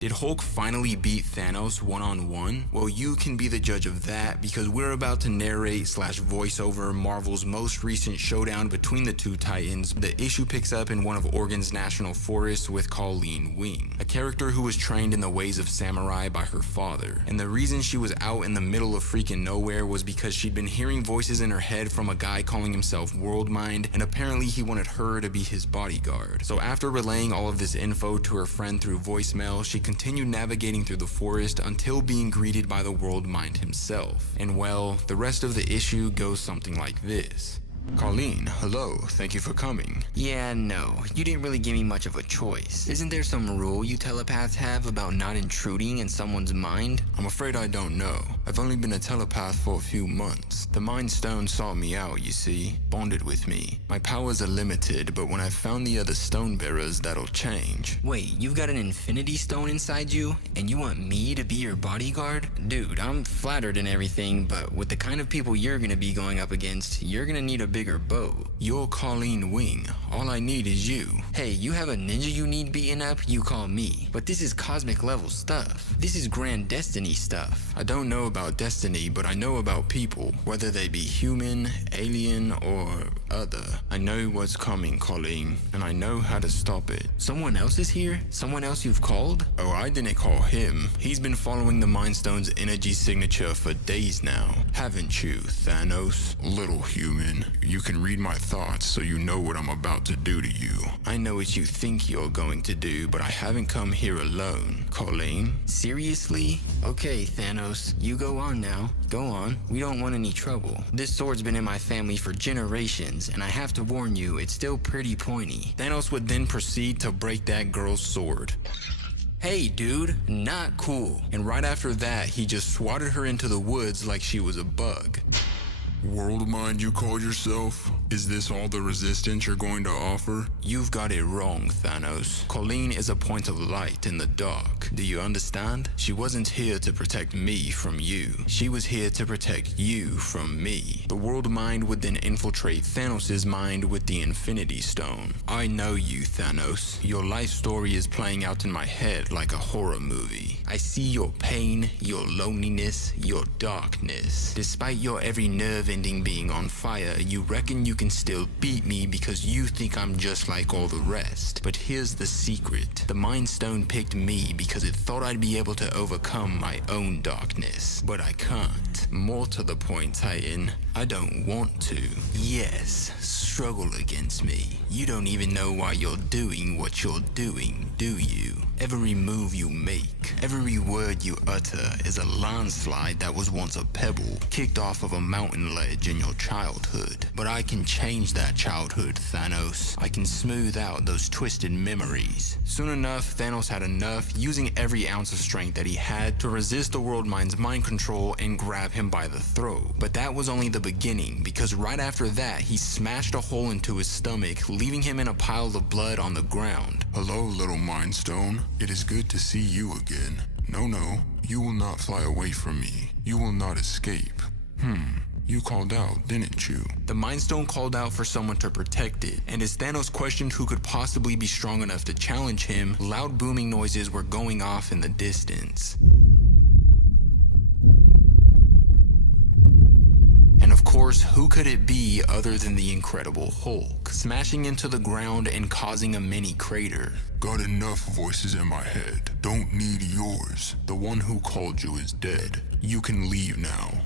Did Hulk finally beat Thanos one-on-one? Well, you can be the judge of that because we're about to narrate / voiceover Marvel's most recent showdown between the two titans. The issue picks up in one of Oregon's national forests with Colleen Wing, a character who was trained in the ways of samurai by her father. And the reason she was out in the middle of freaking nowhere was because she'd been hearing voices in her head from a guy calling himself Worldmind, and apparently he wanted her to be his bodyguard. So after relaying all of this info to her friend through voicemail, she continued navigating through the forest until being greeted by the Worldmind himself. And well, the rest of the issue goes something like this. Colleen, hello, thank you for coming. Yeah, no, you didn't really give me much of a choice. Isn't there some rule you telepaths have about not intruding in someone's mind? I'm afraid I don't know. I've only been a telepath for a few months. The Mind Stone sought me out, you see, bonded with me. My powers are limited, but when I found the other stone bearers, that'll change. Wait, you've got an infinity stone inside you, and you want me to be your bodyguard? Dude, I'm flattered and everything, but with the kind of people you're gonna be going up against, you're gonna need a bigger bow. You're Colleen Wing. All I need is you. Hey, you have a ninja you need beaten up, you call me. But this is cosmic level stuff. This is grand destiny stuff. I don't know about destiny, but I know about people, whether they be human, alien, or other. I know what's coming, Colleen, and I know how to stop it. Someone else is here? Someone else you've called? Oh, I didn't call him. He's been following the Mind Stone's energy signature for days now. Haven't you, Thanos? Little human, you can read my thoughts, so you know what I'm about to do to you. I know what you think you're going to do, but I haven't come here alone, Colleen. Seriously? Okay, Thanos, you go on now. Go on. We don't want any trouble. This sword's been in my family for generations, and I have to warn you, it's still pretty pointy. Thanos would then proceed to break that girl's sword. Hey dude, not cool. And right after that, he just swatted her into the woods like she was a bug. Worldmind, you call yourself? Is this all the resistance you're going to offer? You've got it wrong, Thanos. Colleen is a point of light in the dark. Do you understand? She wasn't here to protect me from you. She was here to protect you from me. The Worldmind would then infiltrate Thanos' mind with the Infinity Stone. I know you, Thanos. Your life story is playing out in my head like a horror movie. I see your pain, your loneliness, your darkness. Despite your every nerve ending being on fire, you reckon you can still beat me because you think I'm just like all the rest. But here's the secret. The Mind Stone picked me because it thought I'd be able to overcome my own darkness. But I can't. More to the point, Titan, I don't want to. Yes, struggle against me. You don't even know why you're doing what you're doing, do you? Every move you make, every word you utter is a landslide that was once a pebble, kicked off of a mountain ledge in your childhood. But I can change that childhood, Thanos. I can smooth out those twisted memories. Soon enough, Thanos had enough, using every ounce of strength that he had to resist the Worldmind's mind control and grab him by the throat. But that was only the beginning, because right after that, he smashed a hole into his stomach, leaving him in a pile of blood on the ground. Hello, little Mind Stone. It is good to see you again. No, you will not fly away from me. You will not escape. You called out, didn't you? The Mind Stone called out for someone to protect it, and as Thanos questioned who could possibly be strong enough to challenge him, loud booming noises were going off in the distance. And of course, who could it be other than the Incredible Hulk, smashing into the ground and causing a mini crater? Got enough voices in my head. Don't need yours. The one who called you is dead. You can leave now.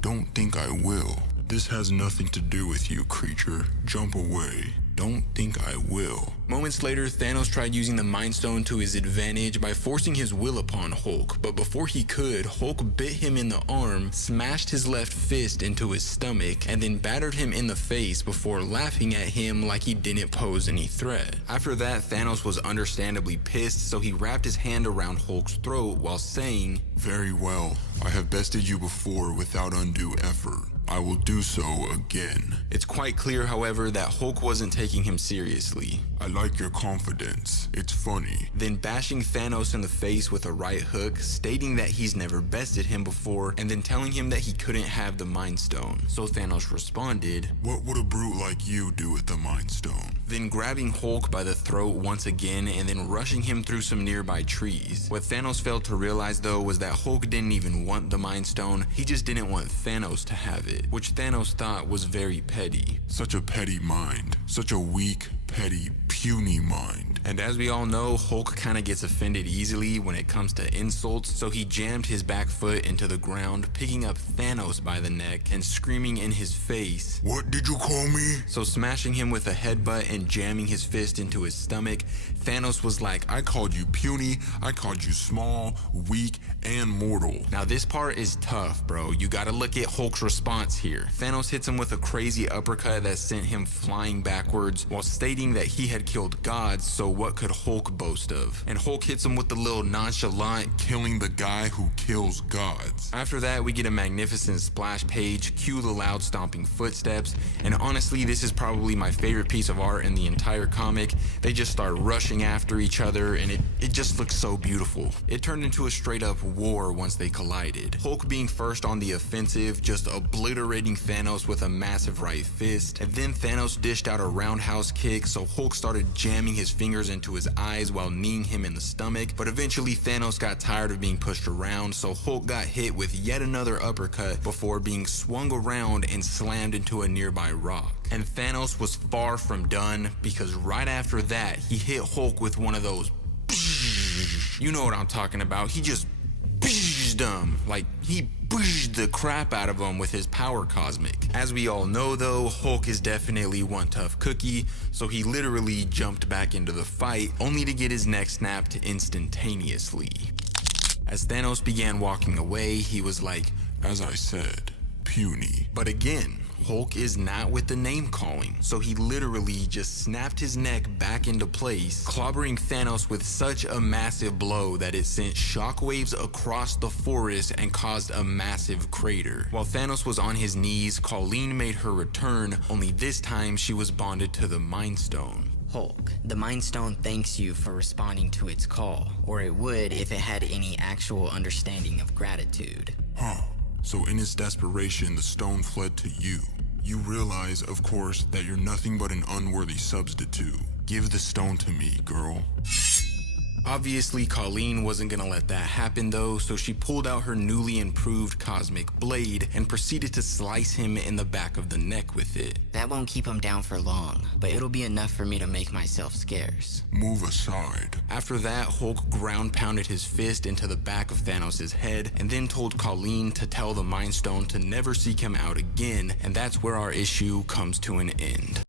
Don't think I will. This has nothing to do with you, creature. Jump away. Don't think I will. Moments later, Thanos tried using the Mind Stone to his advantage by forcing his will upon Hulk, but before he could, Hulk bit him in the arm, smashed his left fist into his stomach, and then battered him in the face before laughing at him like he didn't pose any threat. After that, Thanos was understandably pissed, so he wrapped his hand around Hulk's throat while saying, Very well. I have bested you before without undue effort. I will do so again. It's quite clear, however, that Hulk wasn't taking him seriously. I like your confidence. It's funny. Then bashing Thanos in the face with a right hook, stating that he's never bested him before, and then telling him that he couldn't have the Mind Stone. So Thanos responded, What would a brute like you do with the Mind Stone? then grabbing Hulk by the throat once again and then rushing him through some nearby trees. What Thanos failed to realize though was that Hulk didn't even want the Mind Stone, he just didn't want Thanos to have it, which Thanos thought was very petty. Such a petty mind. Such a weak, petty, puny mind. And as we all know, Hulk kinda gets offended easily when it comes to insults, so he jammed his back foot into the ground, picking up Thanos by the neck and screaming in his face, "What did you call me?" So smashing him with a headbutt and jamming his fist into his stomach, Thanos was like, "I called you puny, I called you small, weak, and mortal." Now this part is tough, bro. You gotta look at Hulk's response here. Thanos hits him with a crazy uppercut that sent him flying backwards while stating that he had killed gods, so what could Hulk boast of? And Hulk hits him with the little nonchalant, "Killing the guy who kills gods." After that, we get a magnificent splash page, cue the loud stomping footsteps, and honestly, this is probably my favorite piece of art in the entire comic. They just start rushing after each other, and it just looks so beautiful. It turned into a straight up war once they collided. Hulk being first on the offensive, just obliterating Thanos with a massive right fist, and then Thanos dished out a roundhouse kick, so Hulk started jamming his fingers into his eyes while kneeing him in the stomach, but eventually Thanos got tired of being pushed around, so Hulk got hit with yet another uppercut before being swung around and slammed into a nearby rock. And Thanos was far from done, because right after that, he hit Hulk with one of those, you know what I'm talking about, he just him, like he the crap out of him with his power cosmic. As we all know though, Hulk is definitely one tough cookie, so he literally jumped back into the fight, only to get his neck snapped instantaneously. As Thanos began walking away, he was like, "As I said, puny." But again, Hulk is not with the name calling, so he literally just snapped his neck back into place, clobbering Thanos with such a massive blow that it sent shockwaves across the forest and caused a massive crater. While Thanos was on his knees, Colleen made her return, only this time she was bonded to the Mind Stone. Hulk, the Mind Stone thanks you for responding to its call, or it would if it had any actual understanding of gratitude. Huh. So in its desperation, the stone fled to you. You realize, of course, that you're nothing but an unworthy substitute. Give the stone to me, girl. Obviously, Colleen wasn't gonna let that happen though, so she pulled out her newly improved cosmic blade and proceeded to slice him in the back of the neck with it. That won't keep him down for long, but it'll be enough for me to make myself scarce. Move aside. After that, Hulk ground pounded his fist into the back of Thanos' head and then told Colleen to tell the Mind Stone to never seek him out again, and that's where our issue comes to an end.